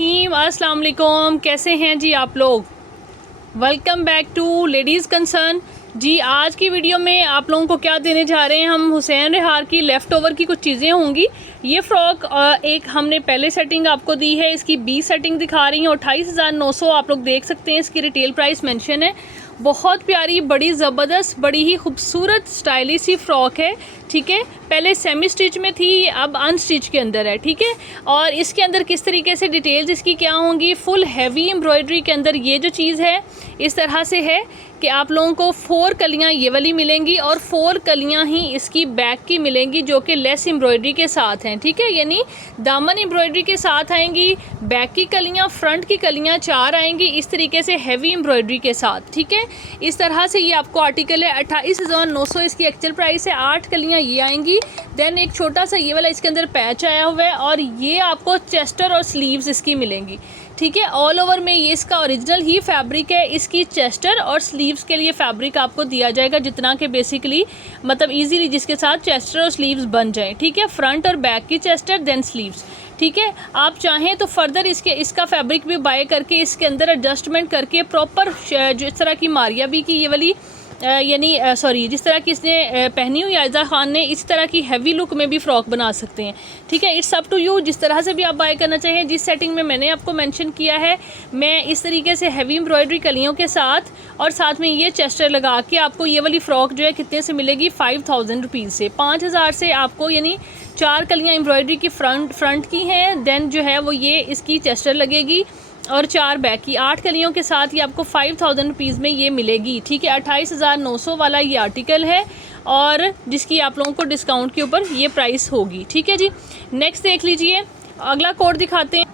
रहीम। अस्सलाम वालेकुम, कैसे हैं जी आप लोग। Welcome back to ladies concern जी। आज की वीडियो में आप लोगों को क्या देने जा रहे हैं, हम हुसैन रिहार की लेफ़्ट ओवर की कुछ चीज़ें होंगी। ये फ़्रॉक एक हमने पहले सेटिंग आपको दी है, इसकी 20 सेटिंग दिखा रही हैं। 28,900 आप लोग देख सकते हैं, इसकी रिटेल प्राइस मेंशन है। बहुत प्यारी, बड़ी ज़बरदस्त, बड़ी ही खूबसूरत स्टाइलिश सी फ़्रॉक है। ठीक है, पहले सेमी स्टिच में थी, अब अनस्टिच के अंदर है। ठीक है, और इसके अंदर किस तरीके से डिटेल्स इसकी क्या होंगी, फुल हैवी एम्ब्रॉयडरी के अंदर ये जो चीज़ है इस तरह से है कि आप लोगों को 4 कलियाँ ये वाली मिलेंगी और 4 कलियाँ ही इसकी बैक की मिलेंगी, जो कि लेस एम्ब्रॉयडरी के साथ हैं। ठीक है, यानी दामन एम्ब्रॉयडरी के साथ आएंगी, बैक की कलियाँ, फ्रंट की कलियाँ 4 आएंगी इस तरीके से हैवी एम्ब्रॉयडरी के साथ। ठीक है, इस तरह से ये आपको आर्टिकल है। 28,900 इसकी एक्चुअल प्राइस है। 8 कलियाँ ये आएंगी, देन एक छोटा सा ये वाला इसके अंदर पैच आया हुआ है, और ये आपको चेस्टर और स्लीव्स इसकी मिलेंगी। ठीक है, ऑल ओवर में ये इसका ओरिजिनल ही फैब्रिक है। इसकी चेस्टर और स्लीव्स के लिए फैब्रिक आपको दिया जाएगा, जितना कि बेसिकली मतलब इजीली जिसके साथ चेस्टर और स्लीव्स बन जाए। ठीक है, फ्रंट और बैक की चेस्टर देन स्लीव्स। ठीक है, आप चाहें तो फर्दर इसका फैब्रिक भी बाय करके इसके अंदर एडजस्टमेंट करके प्रॉपर जो इस तरह की मारिया भी की ये वाली यानी सॉरी जिस तरह की इसने पहनी हुई आयज़ा ख़ान ने, इस तरह की हैवी लुक में भी फ़्रॉक बना सकते हैं। ठीक है, इट्स अप टू यू, जिस तरह से भी आप बाय करना चाहें। जिस सेटिंग में मैंने आपको मेंशन किया है, मैं इस तरीके से हैवी एम्ब्रॉयडरी कलियों के साथ और साथ में ये चेस्टर लगा के आपको ये वाली फ़्रॉक जो है कितने से मिलेगी, 5,000 रुपीज़ से, 5,000 से आपको, यानी 4 कलियाँ एम्ब्रॉयडरी की फ्रंट की हैं, देन जो है वो ये इसकी चेस्टर लगेगी और 4 बैक की। 8 कलियों के साथ ये आपको 5,000 रुपीज़ में ये मिलेगी। ठीक है, 28,900 वाला ये आर्टिकल है और जिसकी आप लोगों को डिस्काउंट के ऊपर ये प्राइस होगी। ठीक है जी, नेक्स्ट देख लीजिए, अगला कोड दिखाते हैं।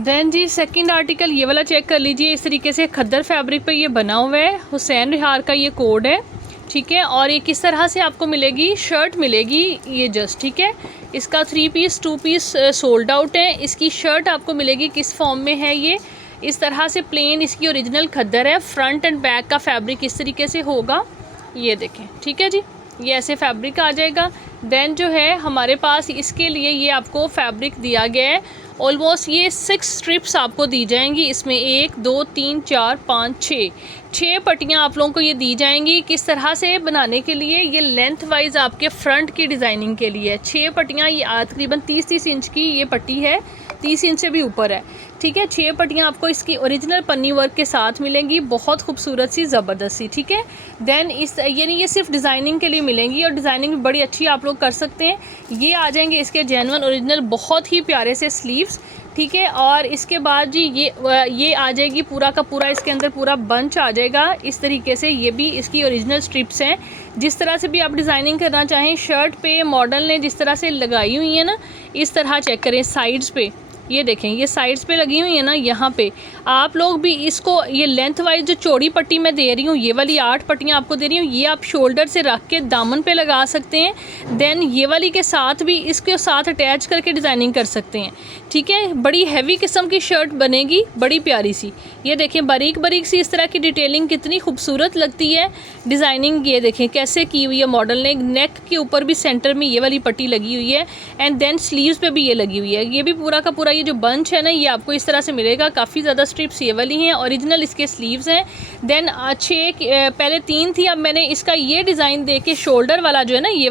देन जी सेकंड आर्टिकल ये वाला चेक कर लीजिए। इस तरीके से खद्दर फैब्रिक पे ये बना हुआ है, हुसैन रिहार का ये कोड है। ठीक है, और ये किस तरह से आपको मिलेगी, शर्ट मिलेगी ये जस्ट। ठीक है, इसका 3 पीस 2 पीस सोल्ड आउट है। इसकी शर्ट आपको मिलेगी किस फॉर्म में है, ये इस तरह से प्लेन इसकी ओरिजिनल खद्दर है। फ्रंट एंड बैक का फैब्रिक इस तरीके से होगा, ये देखें। ठीक है जी, ये ऐसे फैब्रिक आ जाएगा। देन जो है हमारे पास इसके लिए ये आपको फैब्रिक दिया गया है। ऑलमोस्ट ये 6 स्ट्रिप्स आपको दी जाएंगी। इसमें 1 2 3 4 5 6 पट्टियाँ आप लोगों को ये दी जाएंगी। किस तरह से बनाने के लिए, ये लेंथ वाइज आपके फ्रंट की डिज़ाइनिंग के लिए 6 पट्टियाँ। ये तकरीबन 30 इंच की ये पट्टी है, 30 इंच से भी ऊपर है। ठीक है, 6 पट्टियाँ आपको इसकी ओरिजिनल पन्नी वर्क के साथ मिलेंगी, बहुत खूबसूरत सी, ज़बरदस्त सी। ठीक है, देन इस यानी ये सिर्फ डिज़ाइनिंग के लिए मिलेंगी और डिज़ाइनिंग भी बड़ी अच्छी आप लोग कर सकते हैं। ये आ जाएंगे इसके जेन्युइन ओरिजिनल बहुत ही प्यारे से स्लीव्स। ठीक है, और इसके बाद जी ये आ जाएगी पूरा का पूरा, इसके अंदर पूरा बंच आ जाएगा इस तरीके से। ये भी इसकी ओरिजिनल स्ट्रिप्स हैं। जिस तरह से भी आप डिज़ाइनिंग करना चाहें, शर्ट पे मॉडल ने जिस तरह से लगाई हुई है ना, इस तरह चेक करें साइड्स पे, ये देखें ये साइड्स पे लगी हुई है ना, यहाँ पे आप लोग भी इसको ये लेंथ वाइज जो चौड़ी पट्टी मैं दे रही हूँ, ये वाली 8 पट्टियाँ आपको दे रही हूँ, ये आप शोल्डर से रख के दामन पे लगा सकते हैं। देन ये वाली के साथ भी इसके साथ अटैच करके डिज़ाइनिंग कर सकते हैं। ठीक है, बड़ी हैवी किस्म की शर्ट बनेगी, बड़ी प्यारी सी। ये देखें बारीक बारीक सी इस तरह की डिटेलिंग कितनी खूबसूरत लगती है डिज़ाइनिंग। ये देखें कैसे की हुई है मॉडल ने, नेक के ऊपर भी सेंटर में ये वाली पट्टी लगी हुई है, एंड देन स्लीव्स पे भी ये लगी हुई है। ये भी पूरा का पूरा ये जो बंच है ना, ये आपको इस तरह से मिलेगा। काफ़ी ज़्यादा स्ट्रिप्स ये वाली हैं, ओरिजिनल इसके स्लीव्स हैं। देन 6 पहले 3 थी, अब मैंने इसका ये डिज़ाइन देख के शोल्डर वाला जो है ना, ये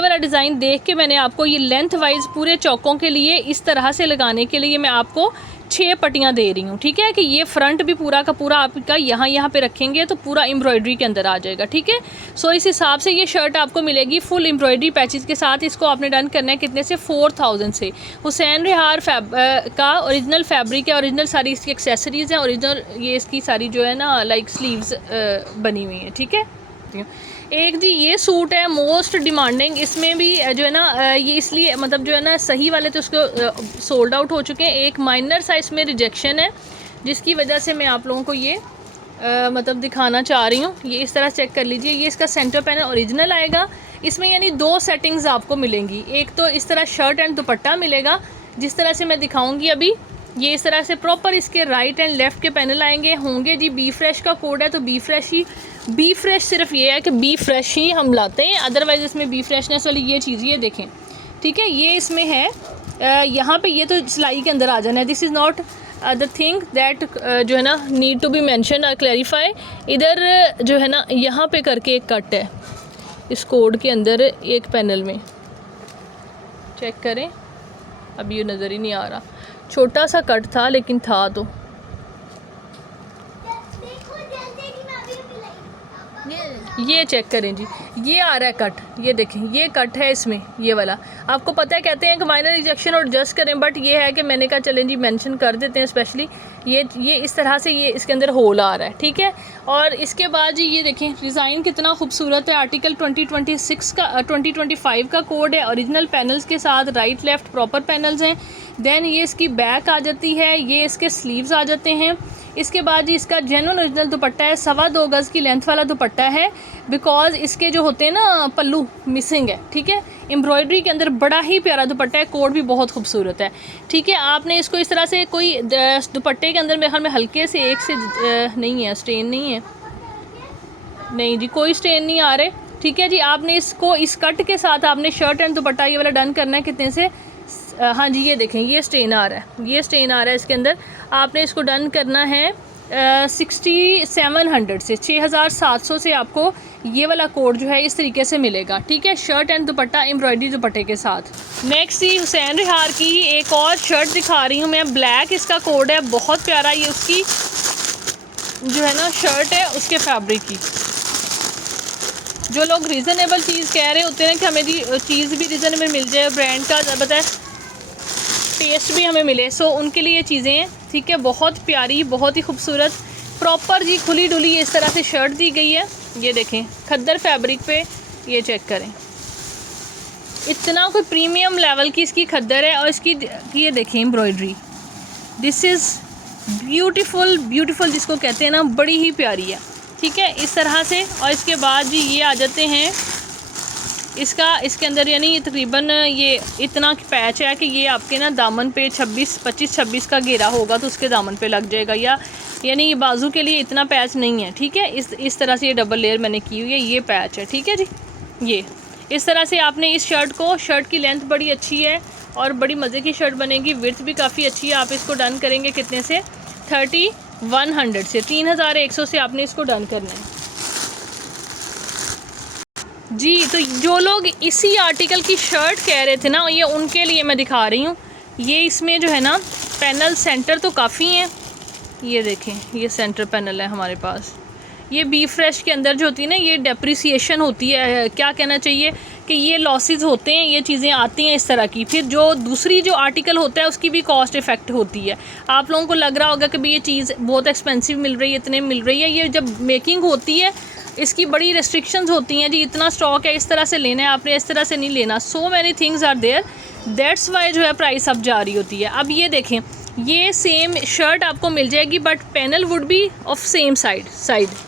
वाला डिज़ाइन देख के मैंने आपको ये लेंथ वाइज पूरे चौकों के लिए इस तरह से लगाने के लिए मैं आपको 6 पट्टियाँ दे रही हूँ। ठीक है, कि ये फ्रंट भी पूरा का पूरा आपका यहाँ पे रखेंगे तो पूरा एम्ब्रॉयडरी के अंदर आ जाएगा। ठीक है, सो इस हिसाब से ये शर्ट आपको मिलेगी फुल एम्ब्रॉयडरी पैचेस के साथ। इसको आपने डन करना है कितने से, 4,000 से। हुसैन रिहार का ओरिजिनल फैब्रिक है, ओरिजिनल सारी इसकी एक्सेसरीज़ हैं, ओरिजिनल ये इसकी सारी जो है ना लाइक स्लीव्स बनी हुई हैं। ठीक है, एक जी ये सूट है मोस्ट डिमांडिंग, इसमें भी जो है ना ये इसलिए मतलब जो है ना सही वाले तो उसको सोल्ड आउट हो चुके हैं। एक माइनर साइज में रिजेक्शन है, जिसकी वजह से मैं आप लोगों को ये मतलब दिखाना चाह रही हूँ। ये इस तरह चेक कर लीजिए, ये इसका सेंटर पैनल ओरिजिनल आएगा। इसमें यानी 2 सेटिंग्स आपको मिलेंगी। एक तो इस तरह शर्ट एंड दुपट्टा मिलेगा, जिस तरह से मैं दिखाऊंगी अभी। ये इस तरह से प्रॉपर इसके राइट एंड लेफ़्ट के पैनल आएंगे होंगे जी। बी फ्रेश का कोड है, तो बी फ्रेश सिर्फ ये है कि बी फ्रेश ही हम लाते हैं, अदरवाइज़ इसमें बी फ्रेशनेस वाली ये चीज़ ये देखें। ठीक है, ये इसमें है यहाँ पे ये तो सिलाई के अंदर आ जाना है। This is not the thing that जो है ना नीड टू बी मैंशन और क्लैरिफाई। इधर जो है ना यहाँ पे करके एक कट है इस कोड के अंदर एक पैनल में, चेक करें। अब ये नज़र ही नहीं आ रहा, छोटा सा कट था लेकिन था तो। ये चेक करें जी, ये आ रहा है कट, ये देखें ये कट है इसमें, ये वाला। आपको पता है कहते हैं कि माइनर रिजेक्शन और एडजस्ट करें, बट ये है कि मैंने कहा चलें जी मेंशन कर देते हैं। स्पेशली ये इस तरह से ये इसके अंदर होल आ रहा है, ठीक है। और इसके बाद जी ये देखें डिज़ाइन कितना खूबसूरत है। आर्टिकल 2025 का कोड है, ओरिजिनल पैनल्स के साथ, राइट लेफ़्ट प्रॉपर पैनल्स हैं। देन ये इसकी बैक आ जाती है, ये इसके स्लीव्स आ जाते हैं। इसके बाद जी इसका जेन्युइन ओरिजिनल दुपट्टा है, 2.25 गज़ की लेंथ वाला दुपट्टा है, बिकॉज इसके जो होते हैं ना पल्लू मिसिंग है, ठीक है। एम्ब्रॉयडरी के अंदर बड़ा ही प्यारा दुपट्टा है, कोड भी बहुत खूबसूरत है, ठीक है। आपने इसको इस तरह से कोई दुपट्टे के अंदर मेरे ख्याल में हल्के से एक से नहीं है, स्टेन नहीं है, नहीं जी कोई स्टेन नहीं आ रहे, ठीक है जी। आपने इसको इस कट के साथ आपने शर्ट एंड दुपट्टा ये वाला डन करना है। कितने से, हाँ जी ये देखें ये स्टेन आ रहा है, ये स्टेन आ रहा है इसके अंदर। आपने इसको डन करना है 6700 से, 6700 से आपको ये वाला कोड जो है इस तरीके से मिलेगा, ठीक है। शर्ट एंड दुपट्टा एम्ब्रॉयडरी दुपट्टे के साथ। नेक्स्ट ही हुसैन रिहार की एक और शर्ट दिखा रही हूँ मैं, ब्लैक इसका कोड है, बहुत प्यारा। ये उसकी जो है ना शर्ट है उसके फैब्रिक की। जो लोग रीज़नेबल चीज़ कह रहे होते हैं कि हमें जी चीज़ भी रीज़नेबल मिल जाए, ब्रांड का पता है टेस्ट भी हमें मिले, सो उनके लिए ये चीज़ें हैं, ठीक है। बहुत प्यारी, बहुत ही खूबसूरत, प्रॉपर जी खुली डुली इस तरह से शर्ट दी गई है। ये देखें खद्दर फैब्रिक पे, ये चेक करें, इतना कोई प्रीमियम लेवल की इसकी खद्दर है। और इसकी ये देखें embroidery, this is beautiful, beautiful जिसको कहते हैं ना, बड़ी ही प्यारी है, ठीक है इस तरह से। और इसके बाद जी ये आ जाते हैं इसके अंदर, यानी तकरीबन ये इतना पैच है कि ये आपके ना दामन पे 25-26 का घेरा होगा तो उसके दामन पे लग जाएगा, या यानी ये बाजू के लिए इतना पैच नहीं है, ठीक है। इस तरह से ये डबल लेयर मैंने की हुई है, ये पैच है, ठीक है जी। ये इस तरह से आपने इस शर्ट की लेंथ बड़ी अच्छी है और बड़ी मज़े की शर्ट बनेगी, विड्थ भी काफ़ी अच्छी है। आप इसको डन करेंगे कितने से, 3100 से, 3100 से आपने इसको डन करना है जी। तो जो लोग इसी आर्टिकल की शर्ट कह रहे थे ना, ये उनके लिए मैं दिखा रही हूँ। ये इसमें जो है ना पैनल सेंटर तो काफ़ी हैं, ये देखें ये सेंटर पैनल है हमारे पास। ये बी फ्रेश के अंदर जो होती है ना, ये डेप्रिसिएशन होती है, क्या कहना चाहिए कि ये लॉसेस होते हैं, ये चीज़ें आती हैं इस तरह की। फिर जो दूसरी जो आर्टिकल होता है उसकी भी कॉस्ट इफेक्ट होती है। आप लोगों को लग रहा होगा कि भाई ये चीज़ बहुत एक्सपेंसिव मिल रही है, इतने मिल रही है, ये जब मेकिंग होती है इसकी बड़ी रेस्ट्रिक्शंस होती हैं जी, इतना स्टॉक है, इस तरह से लेना है आपने, इस तरह से नहीं लेना। So many things are there, that's why जो है प्राइस अब जा रही होती है। अब ये देखें ये सेम शर्ट आपको मिल जाएगी, but panel would be of same side,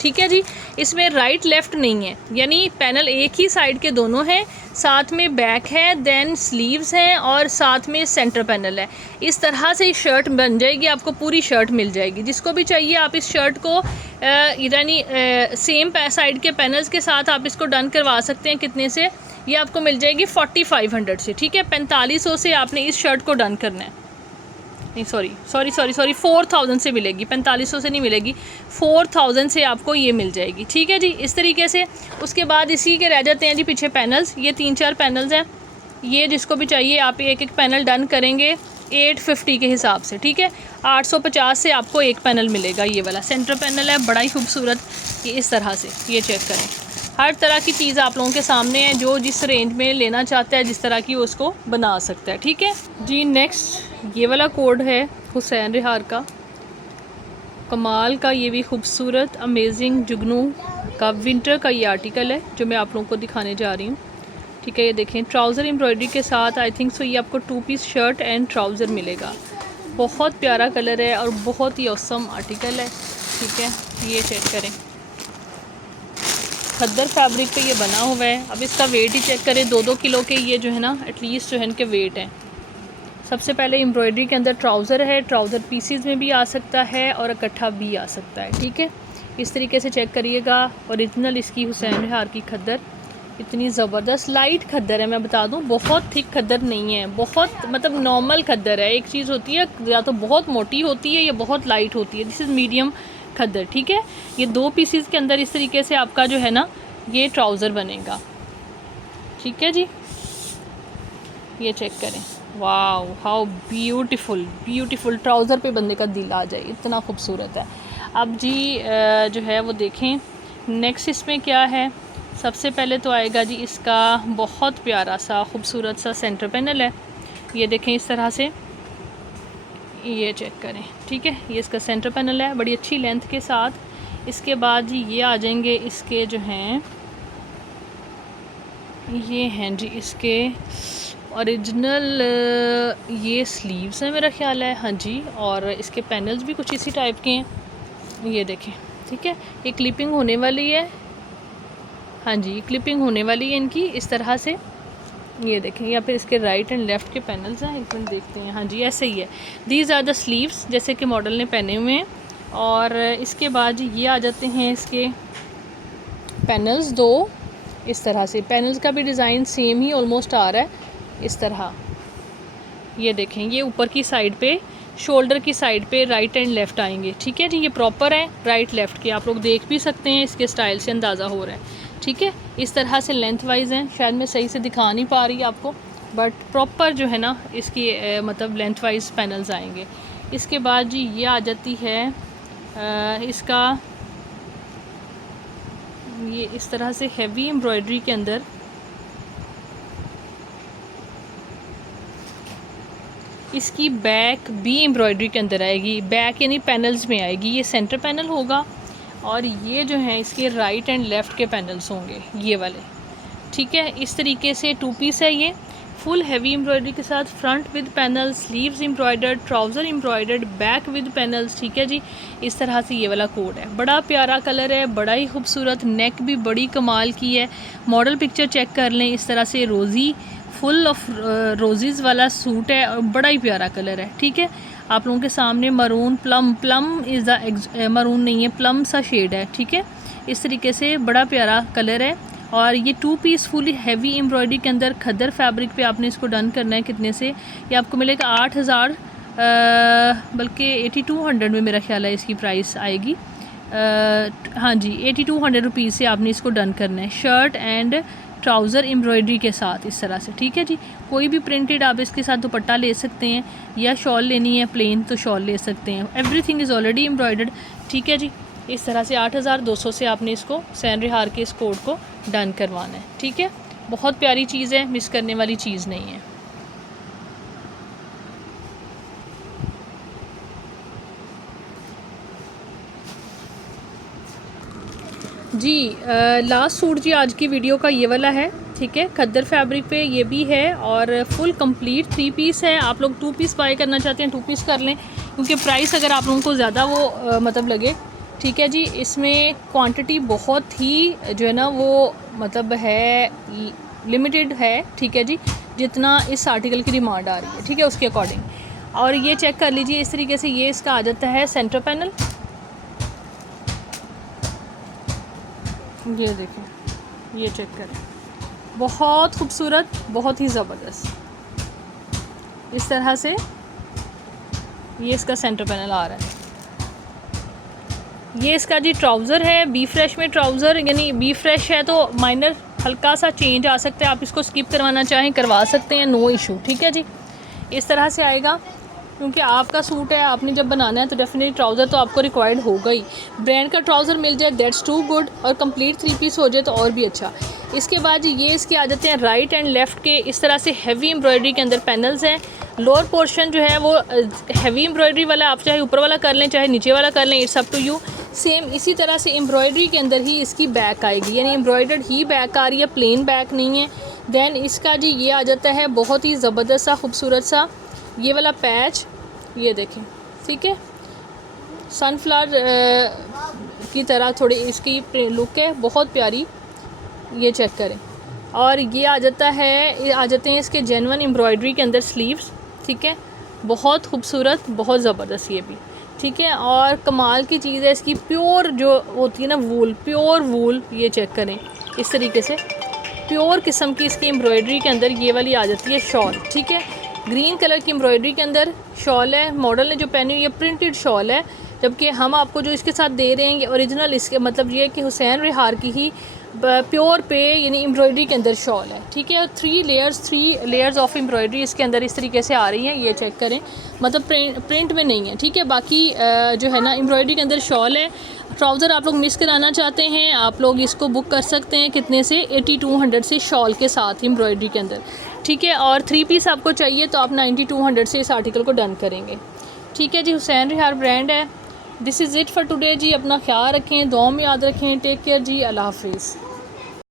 ठीक है जी। इसमें राइट लेफ़्ट नहीं है, यानी पैनल एक ही साइड के दोनों हैं, साथ में बैक है, देन स्लीव्स हैं और साथ में सेंटर पैनल है। इस तरह से शर्ट बन जाएगी, आपको पूरी शर्ट मिल जाएगी। जिसको भी चाहिए आप इस शर्ट को यानी सेम साइड के पैनल्स के साथ आप इसको डन करवा सकते हैं। कितने से, ये आपको मिल जाएगी 4500 से, ठीक है। 4500 से आपने इस शर्ट को डन करना है, नहीं सॉरी 4000 से मिलेगी, 4500 से नहीं मिलेगी, 4000 से आपको ये मिल जाएगी, ठीक है जी। इस तरीके से उसके बाद इसी के रह जाते हैं जी पीछे पैनल्स, ये 3-4 पैनल्स हैं। ये जिसको भी चाहिए आप एक पैनल डन करेंगे 850 के हिसाब से, ठीक है। 850 से आपको एक पैनल मिलेगा, ये वाला सेंटर पैनल है, बड़ा ही खूबसूरत। ये इस तरह से, ये चेक करें, हर तरह की चीज़ आप लोगों के सामने है, जो जिस रेंज में लेना चाहता है, जिस तरह की वो उसको बना सकता है, ठीक है जी। नेक्स्ट ये वाला कोड है हुसैन रिहार का, कमाल का, ये भी खूबसूरत अमेजिंग जुगनू का विंटर का ये आर्टिकल है जो मैं आप लोगों को दिखाने जा रही हूँ, ठीक है। ये देखें ट्राउज़र एम्ब्रॉयडरी के साथ, आई थिंक सो ये आपको 2 पीस शर्ट एंड ट्राउज़र मिलेगा। बहुत प्यारा कलर है और बहुत ही ऑसम आर्टिकल है, ठीक है। ये चेक करें, खद्दर फैब्रिक पे ये बना हुआ है। अब इसका वेट ही चेक करें, 2-2 किलो के ये जो है ना एटलीस्ट जो है इनके वेट हैं। सबसे पहले एम्ब्रॉयडरी के अंदर ट्राउज़र है, ट्राउज़र पीसीज में भी आ सकता है और इकट्ठा भी आ सकता है, ठीक है। इस तरीके से चेक करिएगा, ओरिजिनल इसकी हुसैन रिहार की खद्दर, इतनी ज़बरदस्त लाइट खद्दर है, मैं बता दूं, बहुत थिक खद्दर नहीं है, बहुत मतलब नॉर्मल खद्दर है। एक चीज़ होती है या तो बहुत मोटी होती है या बहुत लाइट होती है, दिस इज़ मीडियम खद्दर, ठीक है। ये 2 पीसीज के अंदर इस तरीके से आपका जो है ना ये ट्राउज़र बनेगा, ठीक है जी। ये चेक करें, wow how beautiful, beautiful trouser पे बंदे का दिल आ जाए, इतना खूबसूरत है। अब जी जो है वो देखें नेक्स्ट इसमें क्या है। सबसे पहले तो आएगा जी इसका बहुत प्यारा सा खूबसूरत सा सेंटर पैनल है, ये देखें इस तरह से, ये चेक करें, ठीक है। ये इसका सेंटर पैनल है बड़ी अच्छी लेंथ के साथ। इसके बाद जी ये आ जाएंगे इसके जो हैं, ये हैं जी इसके ओरिजिनल ये स्लीव्स हैं मेरा ख्याल है, हाँ जी। और इसके पैनल्स भी कुछ इसी टाइप के हैं, ये देखें, ठीक है। ये क्लिपिंग होने वाली है, हाँ जी, क्लिपिंग होने वाली है इनकी इस तरह से, ये देखें। या फिर इसके राइट एंड लेफ़्ट के पैनल्स हैं, एक मिनट देखते हैं, हाँ जी ऐसे ही है। दीज आर द स्लीव्स जैसे कि मॉडल ने पहने हुए हैं। और इसके बाद ये आ जाते हैं इसके पैनल्स 2 इस तरह से। पैनल्स का भी डिज़ाइन सेम ही ऑलमोस्ट आ रहा है इस तरह, ये देखें। ये ऊपर की साइड पे शोल्डर की साइड पे राइट एंड लेफ़्ट आएंगे, ठीक है जी। ये प्रॉपर है राइट लेफ़्ट के, आप लोग देख भी सकते हैं, इसके स्टाइल से अंदाज़ा हो रहा है, ठीक है। इस तरह से लेंथ वाइज हैं, शायद मैं सही से दिखा नहीं पा रही आपको, बट प्रॉपर जो है ना इसकी मतलब लेंथ वाइज पैनल्स आएंगे। इसके बाद जी ये आ जाती है इसका, ये इस तरह से हैवी एम्ब्रॉयडरी के अंदर, इसकी बैक भी एम्ब्रॉयडरी के अंदर आएगी, बैक यानी पैनल्स में आएगी। ये सेंटर पैनल होगा और ये जो है इसके राइट एंड लेफ़्ट के पैनल्स होंगे ये वाले, ठीक है। इस तरीके से 2 पीस है ये, फुल हैवी एम्ब्रॉयडरी के साथ, front with panels, sleeves embroidered, trouser embroidered, back with panels, ठीक है जी। इस तरह से ये वाला कोड है, बड़ा प्यारा कलर है, बड़ा ही खूबसूरत, नेक भी बड़ी कमाल की है। मॉडल पिक्चर चेक कर लें, इस तरह से रोज़ी फुल ऑफ रोज़ेज़ वाला सूट है और बड़ा ही प्यारा कलर है, ठीक है। आप लोगों के सामने maroon plum is the maroon नहीं है, प्लम सा शेड है, ठीक है। इस तरीके से बड़ा प्यारा कलर है। और ये 2 पीस फुली हैवी एम्ब्रॉयडरी के अंदर खद्दर फैब्रिक पे आपने इसको डन करना है। कितने से ये आपको मिलेगा 8000 बल्कि 8200 में मेरा ख्याल है इसकी प्राइस आएगी। हाँ जी 8200 रुपीज़ से आपने इसको डन करना है, शर्ट एंड ट्राउज़र एम्ब्रॉयडरी के साथ इस तरह से, ठीक है जी। कोई भी प्रिंटेड आप इसके साथ दुपट्टा ले सकते हैं, या शॉल लेनी है प्लेन तो शॉल ले सकते हैं, एवरीथिंग इज़ ऑलरेडी एम्ब्रॉयडर्ड, ठीक है जी। इस तरह से 8200 से आपने इसको हुसैन रिहार के इस कोड को डन करवाना है, ठीक है। बहुत प्यारी चीज़ है, मिस करने वाली चीज़ नहीं है। जी लास्ट सूट जी आज की वीडियो का ये वाला है, ठीक है। खद्दर फैब्रिक पे ये भी है और फुल कंप्लीट 3 पीस है। आप लोग 2 पीस बाय करना चाहते हैं 2 पीस कर लें, क्योंकि प्राइस अगर आप लोगों को ज़्यादा वो मतलब लगे, ठीक है जी। इसमें क्वांटिटी बहुत ही जो है ना वो मतलब है लिमिटेड है, ठीक है जी, जितना इस आर्टिकल की डिमांड आ रही है, ठीक है, उसके अकॉर्डिंग। और ये चेक कर लीजिए इस तरीके से, ये इसका आ जाता है सेंटर पैनल, ये देखें, ये चेक करें, बहुत खूबसूरत, बहुत ही ज़बरदस्त। इस तरह से ये इसका सेंटर पैनल आ रहा है। ये इसका जी ट्राउज़र है, बी फ्रेश में ट्राउज़र, यानी बी फ्रेश है तो माइनर हल्का सा चेंज आ सकता है, आप इसको स्किप करवाना चाहें करवा सकते हैं, नो इशू, ठीक है जी। इस तरह से आएगा, क्योंकि आपका सूट है, आपने जब बनाना है तो डेफिनेटली ट्राउज़र तो आपको रिक्वायर्ड होगा ही। ब्रांड का ट्राउज़र मिल जाए दैट्स टू गुड, और कंप्लीट 3 पीस हो जाए तो और भी अच्छा। इसके बाद ये इसके आ जाते हैं राइट एंड लेफ़्ट के इस तरह से हैवी एम्ब्रॉयडरी के अंदर पैनल्स हैं। लोअर पोर्शन जो है वो हैवी एम्ब्रॉयडरी वाला, आप चाहे ऊपर वाला कर लें चाहे नीचे वाला कर लें, it's up to you. Same इसी तरह से एम्ब्रॉयडरी के अंदर ही इसकी बैक आएगी, यानी एम्ब्रॉयडर्ड ही बैक आ रही है, प्लेन बैक नहीं है। दैन इसका जी ये आ जाता है बहुत ही ज़बरदस्त सा खूबसूरत सा ये वाला पैच, ये देखें, ठीक है, सनफ्लावर की तरह थोड़ी इसकी लुक है, बहुत प्यारी, ये चेक करें। और ये आ जाता है, आ जाते हैं इसके जेन्युइन एम्ब्रॉयडरी के अंदर स्लीव्स, ठीक है, बहुत खूबसूरत, बहुत ज़बरदस्त ये भी, ठीक है। और कमाल की चीज़ है इसकी प्योर जो होती है ना वूल, प्योर वूल, ये चेक करें इस तरीके से, प्योर किस्म की इसकी एम्ब्रॉयडरी के अंदर ये वाली आ जाती है शॉल, ठीक है। ग्रीन कलर की एम्ब्रॉयडरी के अंदर शॉल है। मॉडल ने जो पहनी हुई है प्रिंटेड शॉल है, जबकि हम आपको जो इसके साथ दे रहे हैं ये ओरिजिनल, इसके मतलब ये है कि हुसैन रिहार की ही प्योर पे यानी एम्ब्रॉयडरी के अंदर शॉल है, ठीक है। 3 लेयर्स ऑफ एम्ब्रॉयडरी इसके अंदर इस तरीके से आ रही हैं, ये चेक करें, मतलब प्रिंट में नहीं है, ठीक है। बाकी जो है ना एम्ब्रॉयडरी के अंदर शॉल है। ट्राउज़र आप लोग मिस कराना चाहते हैं, आप लोग इसको बुक कर सकते हैं कितने से, 8200 से शॉल के साथ एम्ब्रॉयडरी के अंदर, ठीक है। और 3 पीस आपको चाहिए तो आप 9200 से इस आर्टिकल को डन करेंगे, ठीक है जी। हुसैन रिहार ब्रांड है। This is it for today जी। अपना ख्याल रखें, दुआ में याद रखें। टेक केयर जी, अल्लाह हाफिज़।